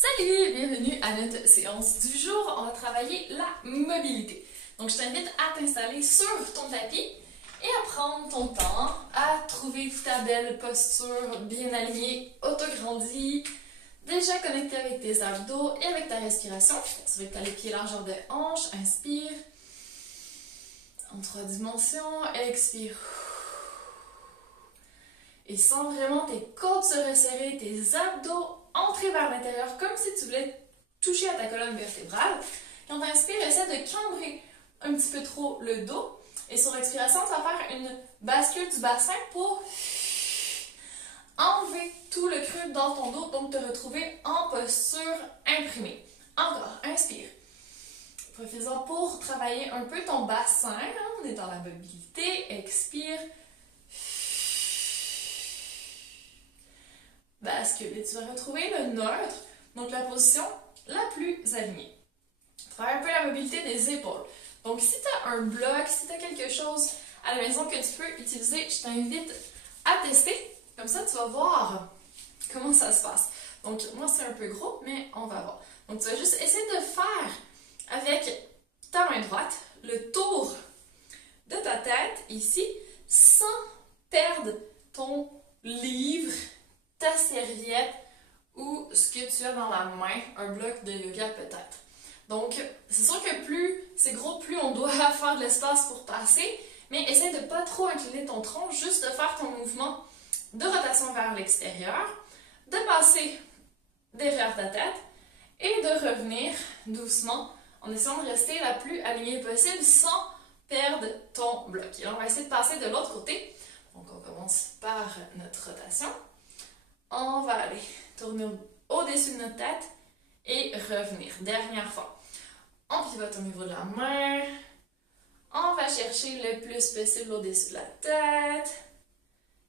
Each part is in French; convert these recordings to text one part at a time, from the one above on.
Salut et bienvenue à notre séance du jour. On va travailler la mobilité. Donc, je t'invite à t'installer sur ton tapis et à prendre ton temps à trouver ta belle posture bien alignée, autograndie, déjà connectée avec tes abdos et avec ta respiration. Tu vas les pieds largeur de hanche. Inspire. En 3 dimensions. Expire. Et sens vraiment tes côtes se resserrer, tes abdos entrer vers l'intérieur comme si tu voulais toucher à ta colonne vertébrale. Quand tu inspires, essaie de cambrer un petit peu trop le dos. Et sur expiration, tu vas faire une bascule du bassin pour enlever tout le creux dans ton dos, donc te retrouver en posture imprimée. Encore, inspire. Profite-en pour travailler un peu ton bassin. On est dans la mobilité. Expire. Bascule et tu vas retrouver le neutre, donc la position la plus alignée. Travaille un peu la mobilité des épaules. Donc si tu as un bloc, si tu as quelque chose à la maison que tu peux utiliser, je t'invite à tester. Comme ça, tu vas voir comment ça se passe. Donc moi, c'est un peu gros, mais on va voir. Donc tu vas juste essayer de faire avec ta main droite le tour de ta tête ici, sans perdre ton livre, ta serviette ou ce que tu as dans la main, un bloc de yoga peut-être. Donc, c'est sûr que plus c'est gros, plus on doit faire de l'espace pour passer, mais essaie de ne pas trop incliner ton tronc, juste de faire ton mouvement de rotation vers l'extérieur, de passer derrière ta tête et de revenir doucement en essayant de rester la plus alignée possible sans perdre ton bloc. Et là, on va essayer de passer de l'autre côté. Donc, on commence par notre rotation. On va aller tourner au-dessus de notre tête et revenir. Dernière fois. On pivote au niveau de la main. On va chercher le plus possible au-dessus de la tête.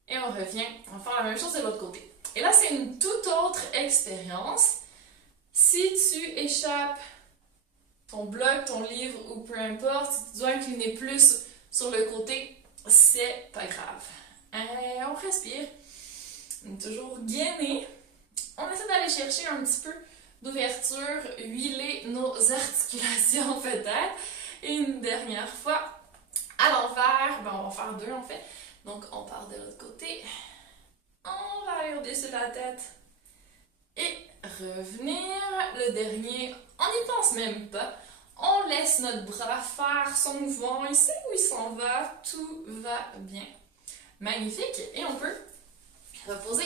Et on revient. On va faire la même chose de l'autre côté. Et là, c'est une toute autre expérience. Si tu échappes ton bloc, ton livre ou peu importe, si tu dois incliner plus sur le côté, c'est pas grave. Et on respire. On est toujours gainé. On essaie d'aller chercher un petit peu d'ouverture, huiler nos articulations peut-être. Et une dernière fois, à l'envers, on va faire 2 en fait. Donc on part de l'autre côté. On va aller au-dessus de la tête. Et revenir. Le dernier, on n'y pense même pas. On laisse notre bras faire son mouvement. Il sait où il s'en va. Tout va bien. Magnifique. Et on peut reposer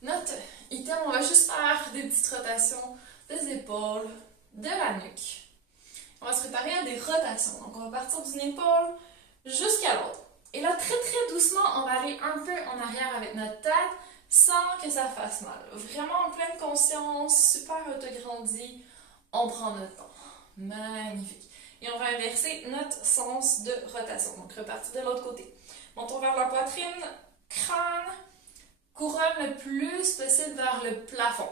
notre item. On va juste faire des petites rotations des épaules, de la nuque. On va se préparer à des rotations. Donc, on va partir d'une épaule jusqu'à l'autre. Et là, très très doucement, on va aller un peu en arrière avec notre tête sans que ça fasse mal. Vraiment en pleine conscience, super autograndi. On prend notre temps. Magnifique. Et on va inverser notre sens de rotation. Donc, repartir de l'autre côté. Montons vers la poitrine, crâne, couronne le plus possible vers le plafond.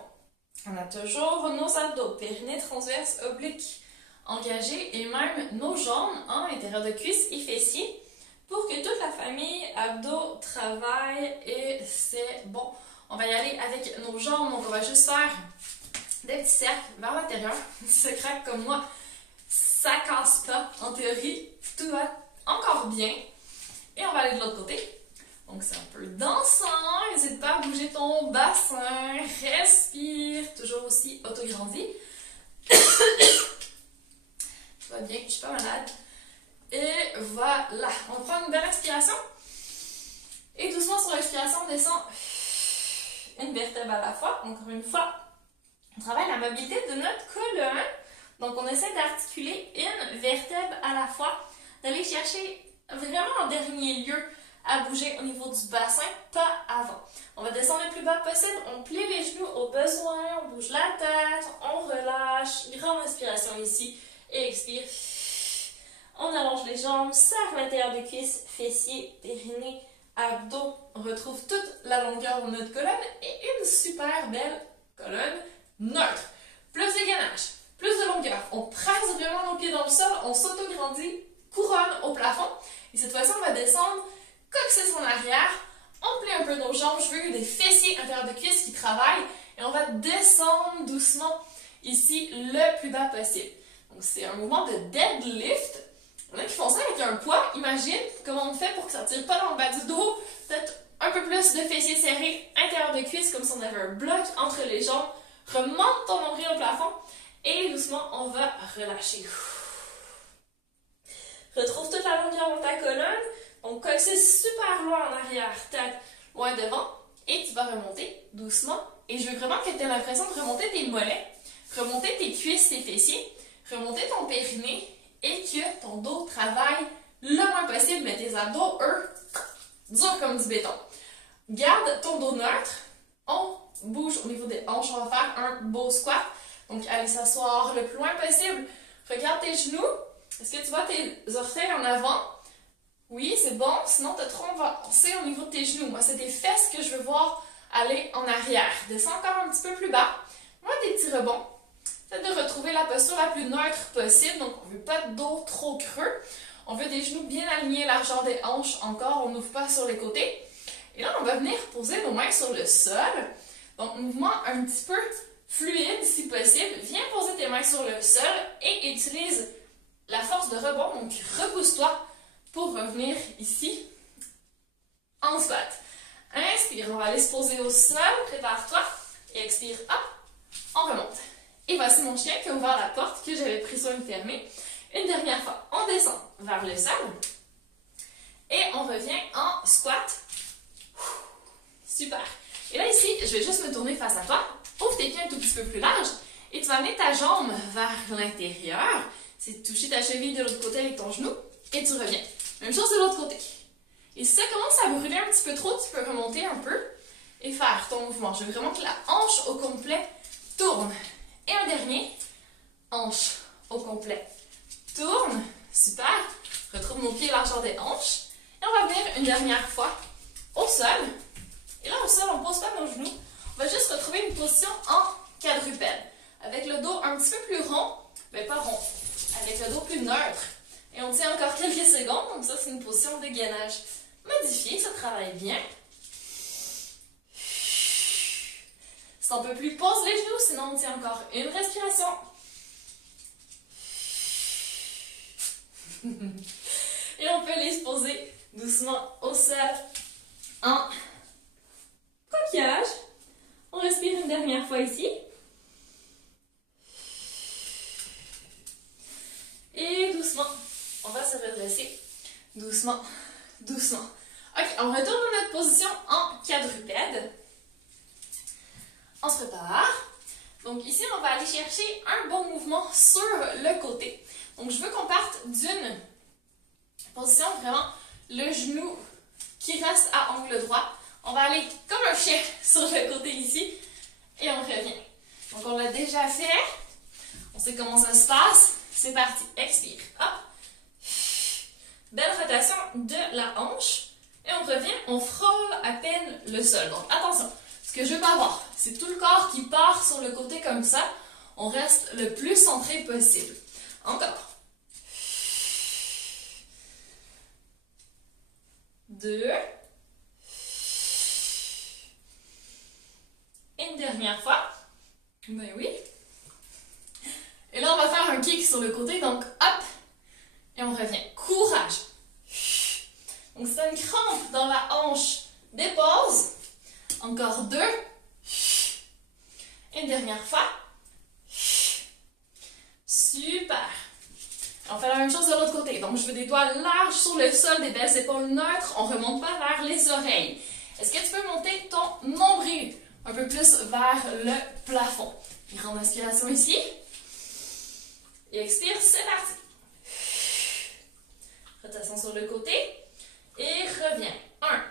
On a toujours nos abdos, périnée transverse, oblique engagés et même nos jambes en intérieur de cuisses et fessiers pour que toute la famille abdos travaille et c'est bon. On va y aller avec nos jambes, donc on va juste faire des petits cercles vers l'intérieur. Si ça craque comme moi, ça casse pas. En théorie, tout va encore bien. Et on va aller de l'autre côté. Donc, c'est un peu dansant. N'hésite pas à bouger ton bassin. Respire. Toujours aussi autograndi. Tout va bien. Je suis pas malade. Et voilà. On prend une belle inspiration. Et doucement sur l'expiration, on descend une vertèbre à la fois. Encore une fois, on travaille la mobilité de notre colonne. Donc, on essaie d'articuler une vertèbre à la fois. D'aller chercher vraiment en dernier lieu à bouger au niveau du bassin, pas avant. On va descendre le plus bas possible, on plie les genoux au besoin, on bouge la tête, on relâche, grande inspiration ici, et expire. On allonge les jambes, serre l'intérieur des cuisses, fessiers, périnée, abdos. On retrouve toute la longueur de notre colonne et une super belle colonne neutre. Plus de gainage, plus de longueur. On presse vraiment nos pieds dans le sol, on s'autograndit, couronne au plafond. Et cette fois-ci, on va descendre coccyx en arrière, on plie un peu nos jambes, je veux des fessiers intérieurs de cuisses qui travaillent Et on va descendre doucement ici le plus bas possible. Donc c'est un mouvement de deadlift. Il y en a qui font ça avec un poids. Imagine comment on fait pour que ça ne tire pas dans le bas du dos. Peut-être un peu plus de fessiers serrés, intérieur de cuisse, comme si on avait un bloc entre les jambes. Remonte ton nombril au plafond. Et doucement, on va relâcher. Retrouve toute la longueur de ta colonne. Donc, coccyx super loin en arrière, tête loin devant. Et tu vas remonter doucement. Et je veux vraiment que tu aies l'impression de remonter tes mollets, remonter tes cuisses, tes fessiers, remonter ton périnée et que ton dos travaille le moins possible, mais tes abdos, eux, durs comme du béton. Garde ton dos neutre. On bouge au niveau des hanches. On va faire un beau squat. Donc, allez s'asseoir le plus loin possible. Regarde tes genoux. Est-ce que tu vois tes orteils en avant? Oui, c'est bon. Sinon, tu as trop avancé au niveau de tes genoux. Moi, c'est tes fesses que je veux voir aller en arrière. Descends encore un petit peu plus bas. Moi, des petits rebonds. Peut-être de retrouver la posture la plus neutre possible. Donc, on ne veut pas de dos trop creux. On veut des genoux bien alignés, largeur des hanches encore. On n'ouvre pas sur les côtés. Et là, on va venir poser nos mains sur le sol. Donc, mouvement un petit peu fluide si possible. Viens poser tes mains sur le sol et utilise la force de rebond. Donc, repousse-toi pour revenir ici en squat. Inspire, on va aller se poser au sol. Prépare-toi. Et expire, hop, on remonte. Et voici mon chien qui a ouvert la porte que j'avais pris soin de fermer. Une dernière fois, on descend vers le sol. Et on revient en squat. Super. Et là, ici, je vais juste me tourner face à toi. Ouvre tes pieds un tout petit peu plus large. Et tu vas amener ta jambe vers l'intérieur. C'est toucher ta cheville de l'autre côté avec ton genou. Et tu reviens. Même chose de l'autre côté. Et si ça commence à brûler un petit peu trop, tu peux remonter un peu et faire ton mouvement. Je veux vraiment que la hanche au complet tourne. Et un dernier. Hanche au complet. Tourne. Super. Retrouve mon pied largeur des hanches. Et on va venir une dernière fois au sol. Et là, au sol, on ne pose pas nos genoux. On va juste retrouver une position en quadrupède. Avec le dos un petit peu plus rond. Mais pas rond. Avec le dos plus neutre. Et on tient encore quelques secondes. Donc ça, c'est une position de gainage modifiée. Ça travaille bien. Si on peut plus, pose les genoux. Sinon, on tient encore une respiration. Et on peut aller se poser doucement au sol en coquillage. On respire une dernière fois ici. Et doucement, on va se redresser. Doucement, doucement. Ok, on retourne dans notre position en quadrupède. On se prépare. Donc ici, on va aller chercher un bon mouvement sur le côté. Donc je veux qu'on parte d'une position vraiment le genou qui reste à angle droit. On va aller comme un chien sur le côté ici et on revient. Donc on l'a déjà fait. On sait comment ça se passe. C'est parti. Expire. Hop. Belle rotation de la hanche. Et on revient. On frôle à peine le sol. Donc attention. Ce que je veux pas avoir, c'est tout le corps qui part sur le côté comme ça. On reste le plus centré possible. Encore. 2. Une dernière fois. Ben oui. Et là, on va faire un kick sur le côté. Donc, hop. Et on revient. Courage. Donc, c'est une crampe dans la hanche. Dépose. Encore 2. Une dernière fois. Super. On fait la même chose de l'autre côté. Donc, je veux des doigts larges sur le sol, des belles épaules neutres. On ne remonte pas vers les oreilles. Est-ce que tu peux monter ton nombril un peu plus vers le plafond? Grande inspiration ici. Et expire, c'est parti. Rotation sur le côté. Et reviens. 1.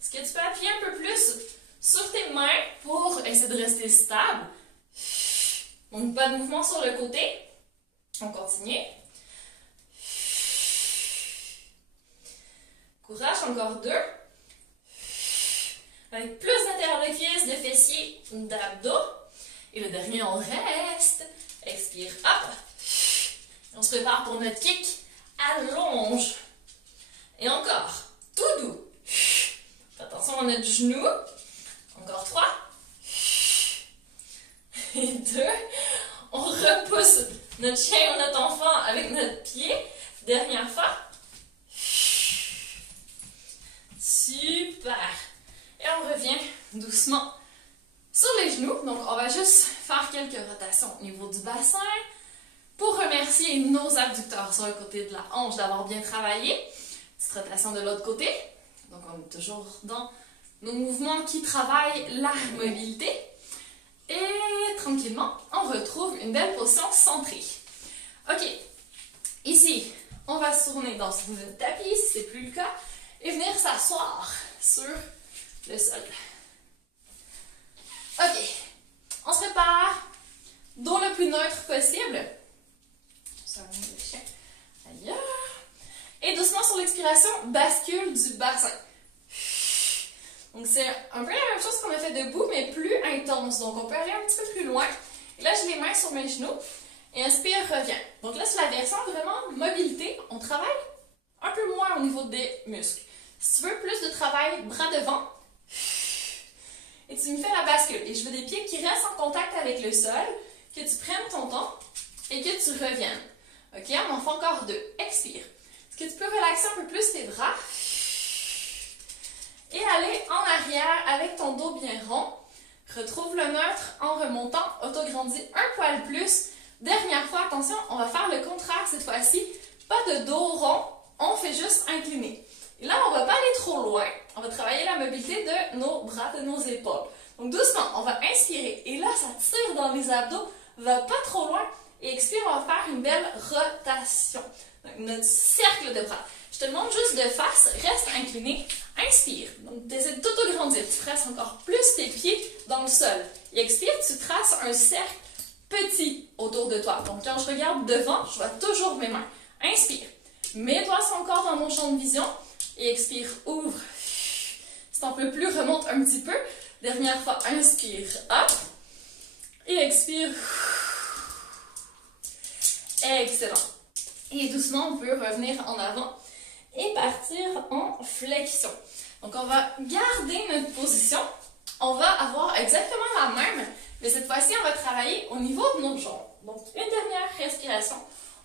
Est-ce que tu peux appuyer un peu plus sur tes mains pour essayer de rester stable? Donc, pas de mouvement sur le côté. On continue. Courage, encore 2. Avec plus d'intérieur de cuisse, de fessiers, d'abdos. Et le dernier, on reste. Expire, hop. On se prépare pour notre kick. Allonge. Et encore. Tout doux. Fais attention à notre genou. Encore 3. Et 2. On repousse notre chien ou notre enfant avec notre pied. Dernière fois. Super. Et on revient doucement sur les genoux. Donc, on va juste faire quelques rotations au niveau du bassin pour remercier nos abducteurs sur le côté de la hanche d'avoir bien travaillé. Petite rotation de l'autre côté. Donc, on est toujours dans nos mouvements qui travaillent la mobilité. Et tranquillement, on retrouve une belle position centrée. OK. Ici, on va se tourner dans le tapis, si ce n'est plus le cas, et venir s'asseoir sur le sol. OK. On se prépare. Dos le plus neutre possible. Ailleurs. Et doucement sur l'expiration, bascule du bassin. Donc, c'est un peu la même chose qu'on a fait debout, mais plus intense. Donc, on peut aller un petit peu plus loin. Et là, j'ai les mains sur mes genoux. Et inspire, reviens. Donc là, c'est la version vraiment mobilité. On travaille un peu moins au niveau des muscles. Si tu veux plus de travail, bras devant. Et tu me fais la bascule. Et je veux des pieds qui restent en contact avec le sol, que tu prennes ton temps et que tu reviennes. OK, on en fait encore 2. Expire. Est-ce que tu peux relaxer un peu plus tes bras? Et aller en arrière avec ton dos bien rond. Retrouve le neutre en remontant. Autograndis un poil plus. Dernière fois, attention, on va faire le contraire cette fois-ci. Pas de dos rond, on fait juste incliner. Et là, on ne va pas aller trop loin. On va travailler la mobilité de nos bras, de nos épaules. Donc doucement, on va inspirer. Et là, ça tire dans les abdos. Va pas trop loin. Et expire, on va faire une belle rotation. Donc, notre cercle de bras. Je te demande juste de face, reste incliné, inspire. Donc, tu essaies de t'autograndir. Tu presses encore plus tes pieds dans le sol. Et expire, tu traces un cercle petit autour de toi. Donc, quand je regarde devant, je vois toujours mes mains. Inspire. Mes doigts sont encore dans mon champ de vision. Et expire, ouvre. Si t'en peux plus, remonte un petit peu. Dernière fois, inspire, hop. Et expire. Excellent. Et doucement, on peut revenir en avant et partir en flexion. Donc, on va garder notre position. On va avoir exactement la même, mais cette fois-ci, on va travailler au niveau de nos jambes. Donc, une dernière respiration.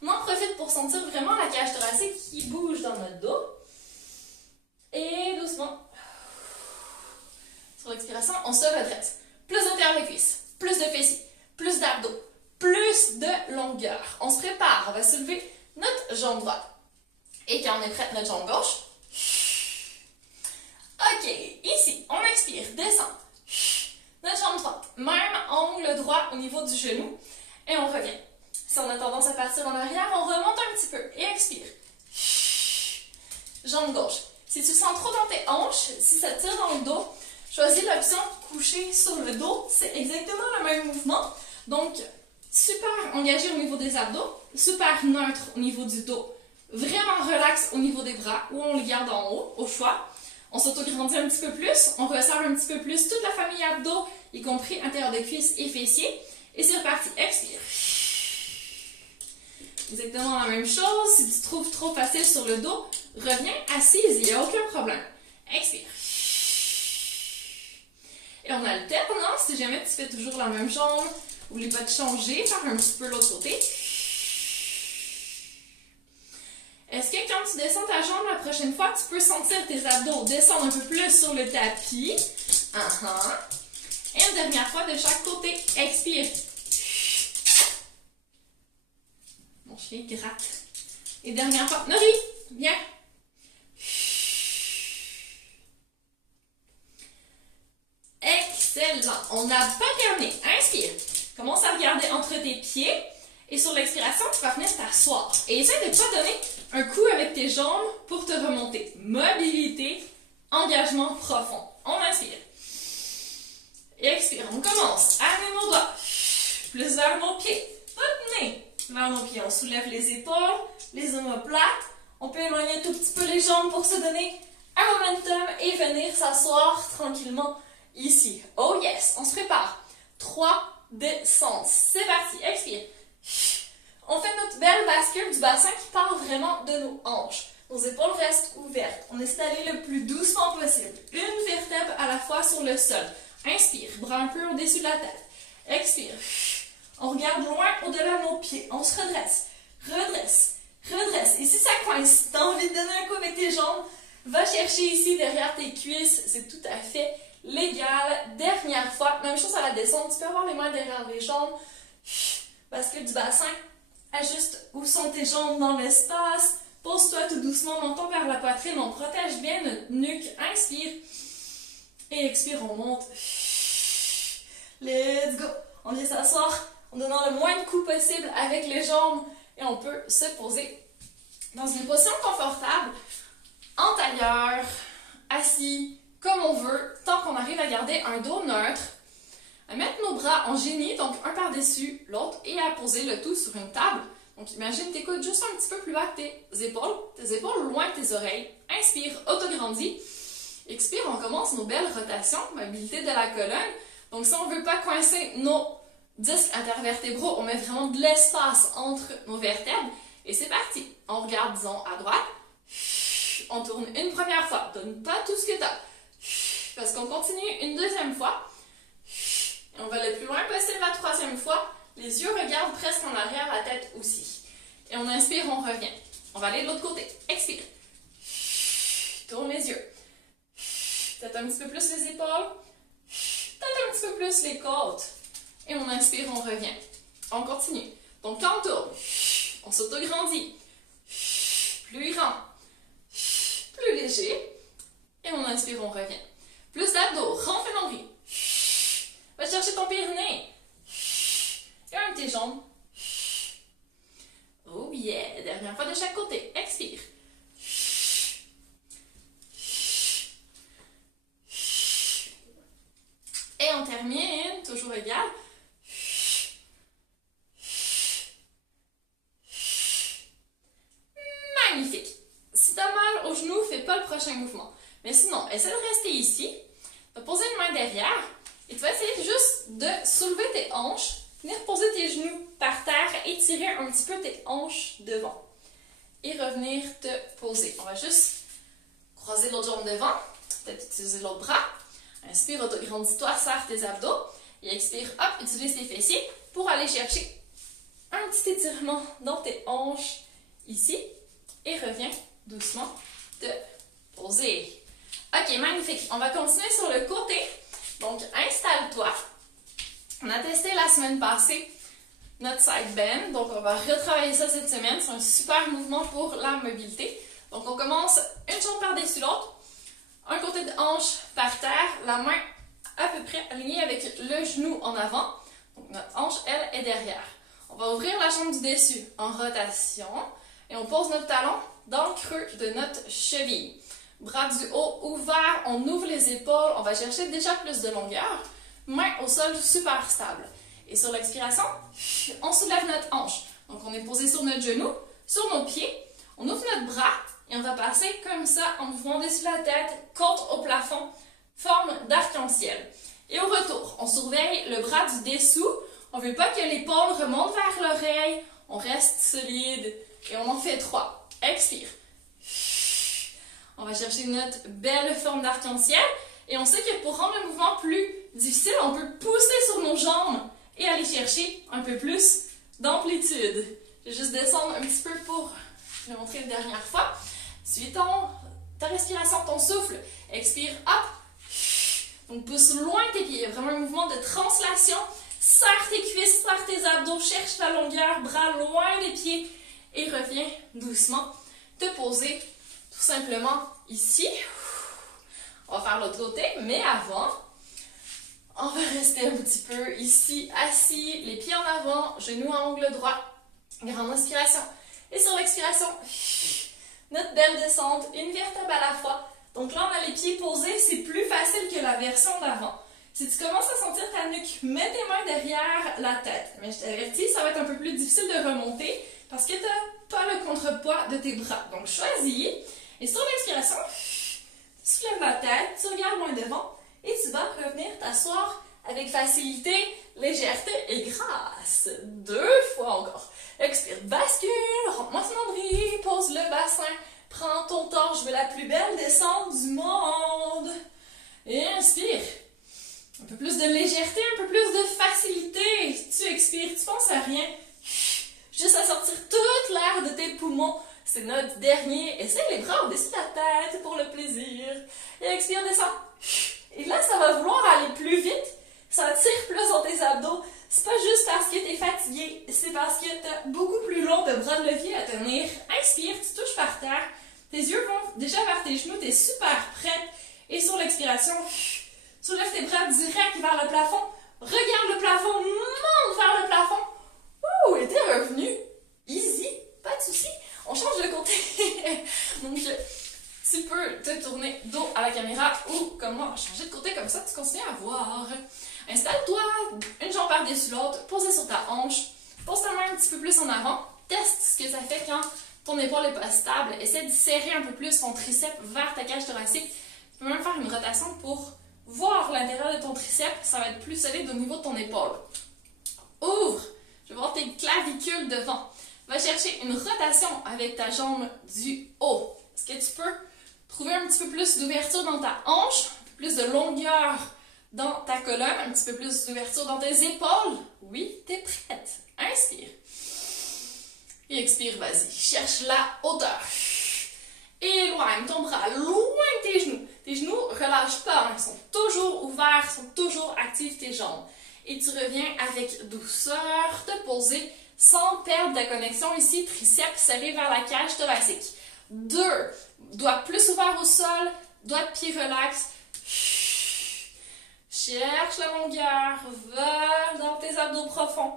On en profite pour sentir vraiment la cage thoracique qui bouge dans notre dos. Et doucement, sur l'expiration, on se redresse. Plus d'intérieur des cuisses, plus de fessiers, plus d'abdos, plus de longueur. On se prépare, on va soulever notre jambe droite. Et quand on est prêt, notre jambe gauche. OK, ici, on expire, descend. Notre jambe droite, même angle droit au niveau du genou. Et on revient. Si on a tendance à partir en arrière, on remonte un petit peu. Et expire. Jambe gauche. Si tu sens trop dans tes hanches, si ça tire dans le dos, choisis l'option coucher sur le dos. C'est exactement le même mouvement. Donc, super engagé au niveau des abdos, super neutre au niveau du dos. Vraiment relax au niveau des bras ou on les garde en haut, au choix. On s'autograndit un petit peu plus, on resserre un petit peu plus toute la famille abdos, y compris intérieur de cuisses et fessiers. Et c'est reparti. Expire. Exactement la même chose. Si tu trouves trop facile sur le dos, reviens assise, il n'y a aucun problème. Expire. Et on alterne, hein? Si jamais tu fais toujours la même jambe, n'oublie pas de changer, faire un petit peu l'autre côté. Est-ce que quand tu descends ta jambe la prochaine fois, tu peux sentir tes abdos descendre un peu plus sur le tapis? Et une dernière fois de chaque côté. Expire. Mon chien gratte. Et dernière fois. Nori, viens. Excellent. On n'a pas terminé. Inspire. Commence à regarder entre tes pieds. Et sur l'expiration, tu vas venir t'asseoir. Et essaie de ne pas donner un coup avec tes jambes pour te remonter. Mobilité, engagement profond. On inspire. Et expire. On commence. Amenez nos doigts. Plus vers nos pieds. Retenez vers nos pieds. On soulève les épaules, les omoplates. On peut éloigner un tout petit peu les jambes pour se donner un momentum et venir s'asseoir tranquillement ici. Oh yes. On se prépare. 3 descentes. C'est parti. Expire. On fait notre belle bascule du bassin qui part vraiment de nos hanches. Nos épaules restent ouvertes. On essaie d'aller le plus doucement possible. Une vertèbre à la fois sur le sol. Inspire, bras un peu au-dessus de la tête. Expire. On regarde loin au-delà de nos pieds. On se redresse, redresse, redresse. Et si ça coince, si tu as envie de donner un coup avec tes jambes, va chercher ici derrière tes cuisses. C'est tout à fait légal. Dernière fois, même chose à la descente. Tu peux avoir les mains derrière les jambes. Bascule du bassin. Ajuste où sont tes jambes dans l'espace. Pose-toi tout doucement, menton vers la poitrine. On protège bien notre nuque. Inspire. Et expire, on monte. Let's go. On vient s'asseoir en donnant le moins de coups possible avec les jambes. Et on peut se poser dans une position confortable, en tailleur, assis, comme on veut, tant qu'on arrive à garder un dos neutre. À mettre nos bras en génie, donc un par-dessus l'autre, et à poser le tout sur une table. Donc imagine tes coudes juste un petit peu plus bas que tes épaules loin de tes oreilles. Inspire, autograndis. Expire, on commence nos belles rotations, mobilité de la colonne. Donc si on ne veut pas coincer nos disques intervertébraux, on met vraiment de l'espace entre nos vertèbres. Et c'est parti. On regarde, disons, à droite. On tourne une première fois. Donne pas tout ce que tu as. Parce qu'on continue une deuxième fois. Et on va le plus loin possible la troisième fois. Les yeux regardent presque en arrière, la tête aussi. Et on inspire, on revient. On va aller de l'autre côté. Expire. Tourne les yeux. Peut-être un petit peu plus les épaules. Peut-être un petit peu plus les côtes. Et on inspire, on revient. On continue. Donc quand on tourne, on s'autograndit. Plus grand. Plus léger. Et on inspire, on revient. Plus d'abdos, rentre le nombril. Va chercher ton périnée. Et un de tes jambes. Oh yeah! Dernière fois de chaque côté. Expire. Et on termine, toujours égal. Magnifique! Si tu as mal au genou, fais pas le prochain mouvement. Mais sinon, essaie de rester ici. Tu vas poser une main derrière et tu vas essayer juste de soulever tes hanches, venir poser tes genoux par terre, étirer un petit peu tes hanches devant et revenir te poser. On va juste croiser l'autre jambe devant, peut-être utiliser l'autre bras. Inspire, autograndis-toi, serre tes abdos et expire, hop, utilise tes fessiers pour aller chercher un petit étirement dans tes hanches ici et reviens doucement te poser. Ok, magnifique. On va continuer sur le côté. Donc, installe-toi. On a testé la semaine passée notre side bend. Donc, on va retravailler ça cette semaine. C'est un super mouvement pour la mobilité. Donc, on commence une jambe par-dessus l'autre. Un côté de hanche par terre. La main à peu près alignée avec le genou en avant. Donc, notre hanche, elle, est derrière. On va ouvrir la jambe du dessus en rotation. Et on pose notre talon dans le creux de notre cheville. Bras du haut ouverts, on ouvre les épaules, on va chercher déjà plus de longueur. Main au sol super stable. Et sur l'expiration, on soulève notre hanche. Donc on est posé sur notre genou, sur nos pieds. On ouvre notre bras et on va passer comme ça en mouvement dessus la tête, côte au plafond, forme d'arc-en-ciel. Et au retour, on surveille le bras du dessous. On ne veut pas que l'épaule remonte vers l'oreille. On reste solide et on en fait 3. Expire. On va chercher notre belle forme d'arc-en-ciel. Et on sait que pour rendre le mouvement plus difficile, on peut pousser sur nos jambes et aller chercher un peu plus d'amplitude. Je vais juste descendre un petit peu pour vous montrer une dernière fois. Suis ta respiration, ton souffle. Expire, hop. Donc pousse loin tes pieds. Il y a vraiment un mouvement de translation. Serre tes cuisses, serre tes abdos, cherche la longueur, bras loin des pieds. Et reviens doucement te poser tout simplement ici. On va faire l'autre côté, mais avant, on va rester un petit peu ici, assis, les pieds en avant, genoux à angle droit. Grande inspiration. Et sur l'expiration, notre belle descente, une vertèbre à la fois. Donc là, on a les pieds posés, c'est plus facile que la version d'avant. Si tu commences à sentir ta nuque, mets tes mains derrière la tête. Mais je t'avertis, ça va être un peu plus difficile de remonter parce que tu n'as pas le contrepoids de tes bras. Donc choisis. Et sur l'expiration, tu soulèves la tête, tu regardes loin devant et tu vas revenir t'asseoir avec facilité, légèreté et grâce. 2 fois encore. Expire, bascule, rentre-moi ce nombril, pose le bassin, prends ton temps, je veux la plus belle descente du monde. Et inspire. Un peu plus de légèreté, un peu plus de facilité. Tu expires, tu penses à rien. Juste à sortir toute l'air de tes poumons. C'est notre dernier. Essaye les bras au-dessus de la tête pour le plaisir. Et expire, descends. Et là, ça va vouloir aller plus vite. Ça tire plus dans tes abdos. C'est pas juste parce que t'es fatigué. C'est parce que t'as beaucoup plus long de bras de levier à tenir. Inspire, tu touches par terre. Tes yeux vont déjà vers tes genoux. T'es super prête. Et sur l'expiration, soulève tes bras direct vers le plafond. Regarde le plafond. Monte vers le plafond. Ouh, et t'es revenu. Easy. Pas de souci. On change de côté. Donc, tu peux te tourner dos à la caméra ou, comme moi, changer de côté comme ça, tu continues à voir. Installe-toi, une jambe par-dessus l'autre, posée sur ta hanche. Pose ta main un petit peu plus en avant. Teste ce que ça fait quand ton épaule n'est pas stable. Essaie de serrer un peu plus ton triceps vers ta cage thoracique. Tu peux même faire une rotation pour voir l'intérieur de ton triceps. Ça va être plus solide au niveau de ton épaule. Ouvre. Je vais voir tes clavicules devant. Va chercher une rotation avec ta jambe du haut. Est-ce que tu peux trouver un petit peu plus d'ouverture dans ta hanche, un peu plus de longueur dans ta colonne, un petit peu plus d'ouverture dans tes épaules? Oui, t'es prête. Inspire. Et expire, vas-y. Cherche la hauteur. Éloigne ton bras, loin de tes genoux. Tes genoux, relâche pas, ils sont toujours ouverts, sont toujours actifs tes jambes. Et tu reviens avec douceur, te poser sans perdre ta connexion ici, triceps serré vers la cage thoracique. 2, doigts plus ouverts au sol, doigts de pied relax. Cherche la longueur, va dans tes abdos profonds.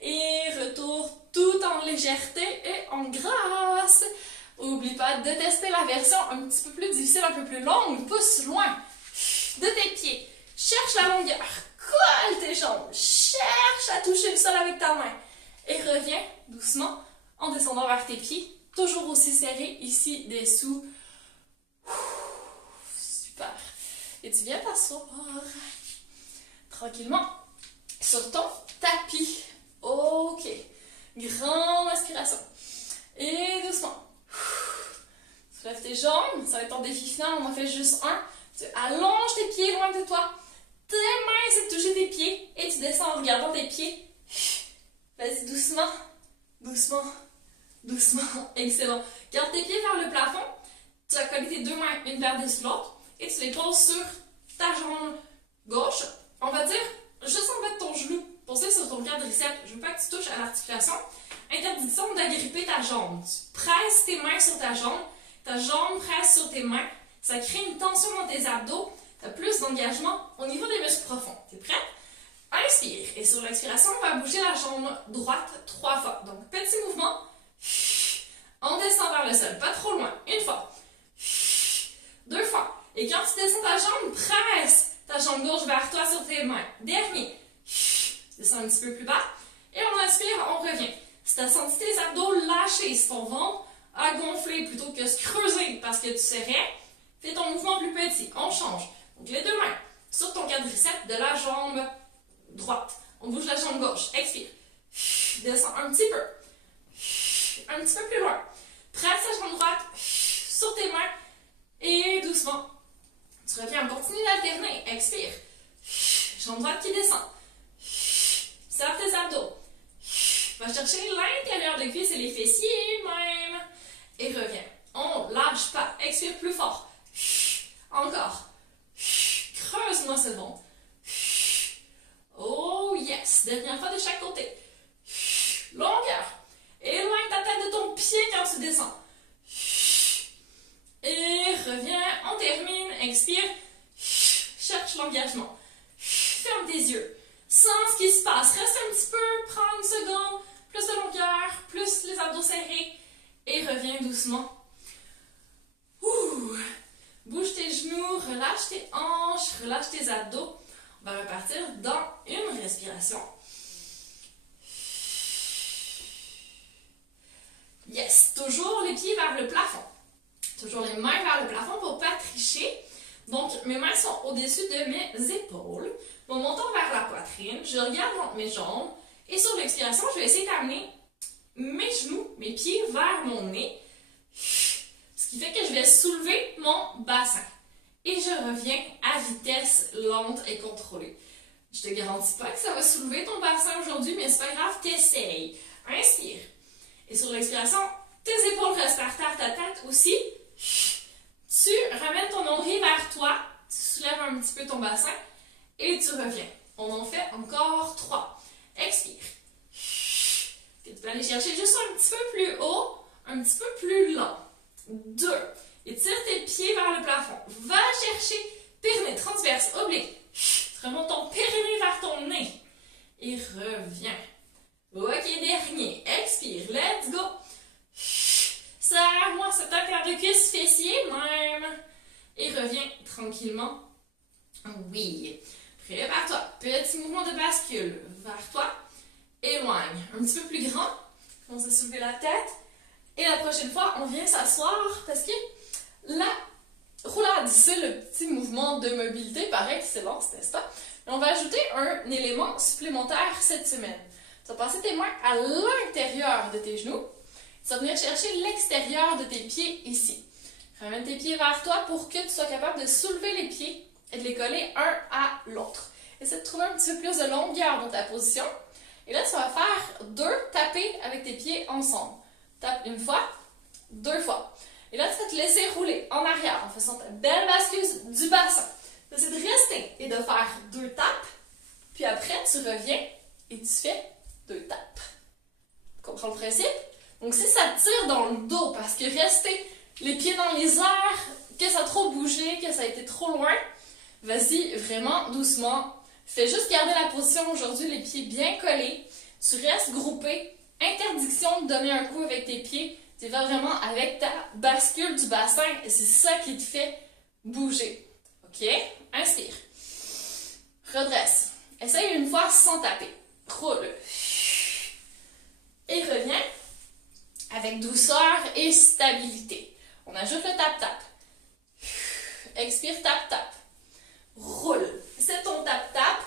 Et retour tout en légèreté et en grâce. Oublie pas de tester la version un petit peu plus difficile, un peu plus longue. Pousse loin de tes pieds. Cherche la longueur. Colle tes jambes. Cherche à toucher le sol avec ta main. Et reviens doucement en descendant vers tes pieds. Toujours aussi serré ici dessous. Super. Et tu viens t'asseoir tranquillement sur ton tapis. Ok. Grande inspiration. Et doucement. Soulève tes jambes. Ça va être ton défi final. On en fait juste un. Tu allonges tes pieds loin de toi. Tes mains essaient de toucher tes pieds. Et tu descends en regardant tes pieds. Vas-y, doucement. Doucement. Doucement. Excellent. Garde tes pieds vers le plafond. Tu vas coller tes deux mains une par-dessus l'autre. Et tu les poses sur ta jambe gauche. On va dire juste en bas de ton genou. Posé sur ton quadriceps. Je veux pas que tu touches à l'articulation. Interdiction d'agripper ta jambe. Tu presses tes mains sur ta jambe presse sur tes mains. Ça crée une tension dans tes abdos. Tu as plus d'engagement au niveau des muscles profonds. Tu es prête? Inspire. Et sur l'expiration, on va bouger la jambe droite 3 fois. Donc, petit mouvement. On descend vers le sol. Pas trop loin. Une fois. 2 fois. Et quand tu descends ta jambe, presse ta jambe gauche vers toi sur tes mains. Dernier. Descends un petit peu plus bas. Et on inspire, on revient. Si tu as senti tes abdos lâcher, si ton ventre a gonflé plutôt que se creuser parce que tu serrais, fais ton mouvement plus petit. On change. Donc les deux mains sur ton quadriceps de la jambe droite. On bouge la jambe gauche. Expire. Descends un petit peu. Un petit peu plus loin. Presse ta jambe droite sur tes mains. Et doucement. Tu reviens. On continue d'alterner. Expire. Jambe droite qui descend. Serre tes abdos. Va chercher l'intérieur des cuisses et les fessiers même. Et reviens. On lâche pas. Expire plus fort. Encore. Creuse-moi ce ventre. Oh yes. Dernière fois de chaque côté. Longueur. Éloigne ta tête de ton pied quand tu descends. Et reviens. On termine. Expire. Cherche l'engagement. Ferme tes yeux. Sens ce qui se passe. Reste un petit peu. Prends une seconde. Plus de longueur. Plus les abdos serrés. Et reviens doucement. Ouh. Bouge tes genoux. Relâche tes hanches. Relâche tes abdos. On va repartir dans une respiration. Yes. Toujours les pieds vers le plafond. Toujours les mains vers le plafond pour ne pas tricher. Donc, mes mains sont au-dessus de mes épaules. Mon menton vers la poitrine. Je regarde entre mes jambes. Et sur l'expiration, je vais essayer d'amener mes genoux, mes pieds vers mon nez. Ce qui fait que je vais soulever mon bassin. et je reviens à vitesse lente et contrôlée. Je te garantis pas que ça va soulever ton bassin aujourd'hui, mais c'est pas grave, t'essayes. Inspire. Et sur l'expiration, tes épaules restent par terre, ta tête aussi. Tu ramènes ton nombril vers toi, tu soulèves un petit peu ton bassin et tu reviens. On en fait encore 3. Expire. Tu peux aller chercher juste un petit peu plus haut, un petit peu plus lent. 2. Étire tes pieds vers le plafond. Va chercher périnée transverse, oblique. Tu remontes ton périnée vers ton nez. Et reviens. Ok, dernier. Expire. Let's go. Serre-moi cet acteur de cuisse fessier même. Et reviens tranquillement. Oui. Prépare-toi. Petit mouvement de bascule vers toi. Éloigne. Un petit peu plus grand. Commence à soulever la tête. Et la prochaine fois, on vient s'asseoir parce que la roulade, c'est le petit mouvement de mobilité par excellence, n'est-ce pas? Mais on va ajouter un élément supplémentaire cette semaine. Tu vas passer tes mains à l'intérieur de tes genoux. Tu vas venir chercher l'extérieur de tes pieds ici. Ramène tes pieds vers toi pour que tu sois capable de soulever les pieds et de les coller un à l'autre. Essaie de trouver un petit peu plus de longueur dans ta position. Et là, tu vas faire 2 tapés avec tes pieds ensemble. Tape une fois, 2 fois. Et là, tu vas te laisser rouler en arrière en faisant ta belle bascule du bassin. Tu essaies de rester et de faire 2 tapes. Puis après, tu reviens et tu fais 2 tapes. Tu comprends le principe? Donc, si ça tire dans le dos parce que rester les pieds dans les airs, que ça a trop bougé, que ça a été trop loin, vas-y vraiment doucement. Fais juste garder la position aujourd'hui, les pieds bien collés. Tu restes groupé. Interdiction de donner un coup avec tes pieds. Tu vas vraiment avec ta bascule du bassin et c'est ça qui te fait bouger. OK? Inspire. Redresse. Essaye une fois sans taper. Roule. Et reviens avec douceur et stabilité. On ajoute le tap-tap. Expire, tap-tap. Roule. C'est ton tap-tap.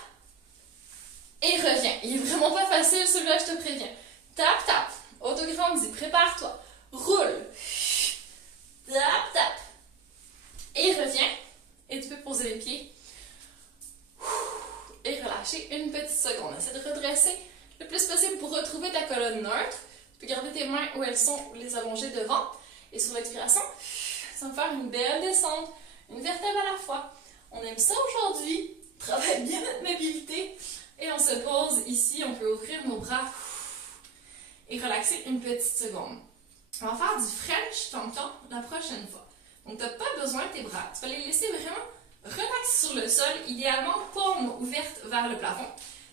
Et reviens. Il est vraiment pas facile celui-là, je te préviens. Tap, tap. Autograndis. Prépare-toi. Roule. Tap, tap. Et reviens. Et tu peux poser les pieds. Et relâcher une petite seconde. Essaie de redresser le plus possible pour retrouver ta colonne neutre. Tu peux garder tes mains où elles sont, les allonger devant. Et sur l'expiration, ça va faire une belle descente. Une vertèbre à la fois. On aime ça aujourd'hui. Travaille bien notre mobilité. Et on se pose ici. On peut ouvrir nos bras. Et relaxer une petite seconde. On va faire du French tonton la prochaine fois. Donc, tu n'as pas besoin de tes bras. Tu vas les laisser vraiment relax sur le sol, idéalement paume ouverte vers le plafond.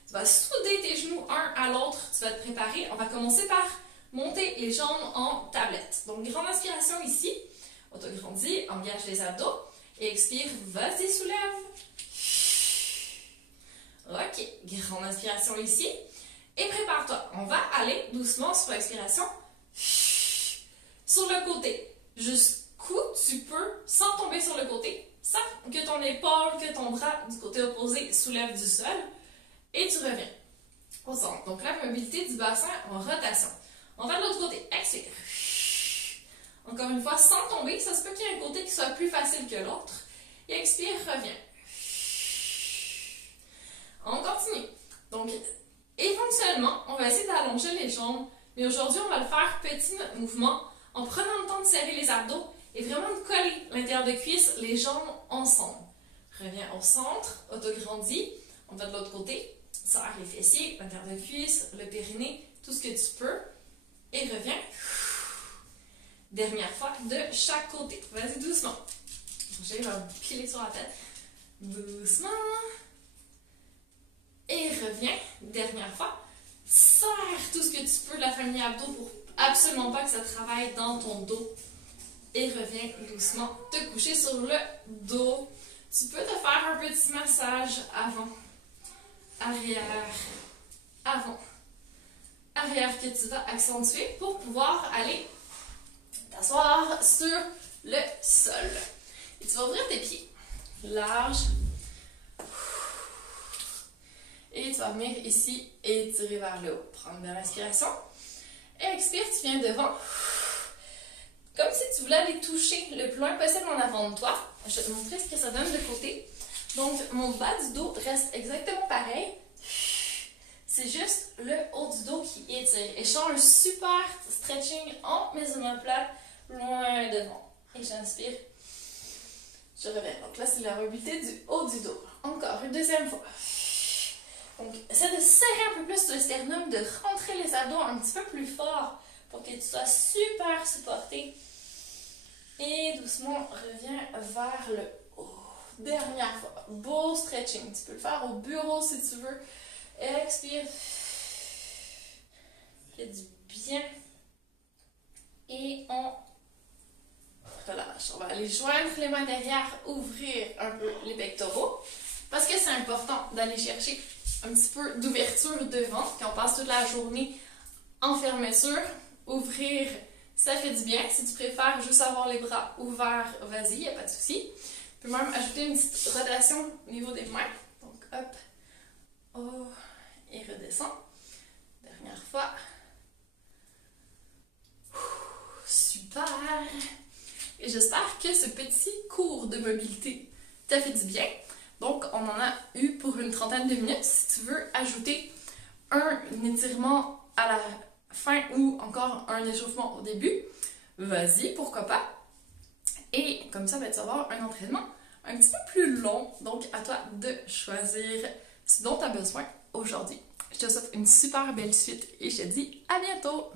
Tu vas souder tes genoux un à l'autre. Tu vas te préparer. On va commencer par monter les jambes en tablette. Donc, grande inspiration ici. Autograndis, engage les abdos. Et expire, vas-y, soulève. Ok, grande inspiration ici. Et prépare-toi. On va aller doucement sur l'expiration. Sur le côté. Jusqu'où tu peux, sans tomber sur le côté, sans que ton épaule, que ton bras du côté opposé soulève du sol. Et tu reviens au centre. Donc la mobilité du bassin en rotation. On va de l'autre côté. Expire. Encore une fois, sans tomber. Ça se peut qu'il y ait un côté qui soit plus facile que l'autre. Et expire, reviens. On continue. Donc, éventuellement, on va essayer d'allonger les jambes, mais aujourd'hui, on va le faire petit notre mouvement en prenant le temps de serrer les abdos et vraiment de coller l'intérieur de cuisse, les jambes ensemble. Reviens au centre, autograndis, on va de l'autre côté, serre les fessiers, l'intérieur de cuisse, le périnée, tout ce que tu peux, et reviens. Dernière fois de chaque côté. Vas-y doucement. J'ai un pilet sur la tête. Doucement. Et reviens, dernière fois, serre tout ce que tu peux de la famille abdos pour absolument pas que ça travaille dans ton dos. Et reviens doucement te coucher sur le dos. Tu peux te faire un petit massage avant, arrière, avant, arrière que tu vas accentuer pour pouvoir aller t'asseoir sur le sol. Et tu vas ouvrir tes pieds large. Et tu vas venir ici et tirer vers le haut. Prends une belle inspiration. Et expire, tu viens devant. comme si tu voulais aller toucher le plus loin possible en avant de toi. Je vais te montrer ce que ça donne de côté. Donc, mon bas du dos reste exactement pareil. C'est juste le haut du dos qui étire. Et je sens un super stretching entre mes omoplates, loin devant. Et j'inspire. Je reviens. Donc là, c'est la mobilité du haut du dos. Encore, une deuxième fois. Donc, essaie de serrer un peu plus le sternum, de rentrer les abdos un petit peu plus fort pour que tu sois super supporté. Et doucement, reviens vers le haut. Dernière fois. Beau stretching. Tu peux le faire au bureau si tu veux. Expire. Fais du bien. Et on relâche. On va aller joindre les mains derrière, ouvrir un peu les pectoraux. Parce que c'est important d'aller chercher un petit peu d'ouverture devant. Quand on passe toute la journée en fermeture, ouvrir, ça fait du bien. Si tu préfères juste avoir les bras ouverts, vas-y, il n'y a pas de souci. Tu peux même ajouter une petite rotation au niveau des mains. Donc, hop, oh, et redescend. Dernière fois. Super! Et j'espère que ce petit cours de mobilité t'a fait du bien. Donc, on en a eu pour une trentaine de minutes. Si tu veux ajouter un étirement à la fin ou encore un échauffement au début, vas-y, pourquoi pas. Et comme ça, tu vas avoir un entraînement un petit peu plus long. Donc, à toi de choisir ce dont tu as besoin aujourd'hui. Je te souhaite une super belle suite et je te dis à bientôt!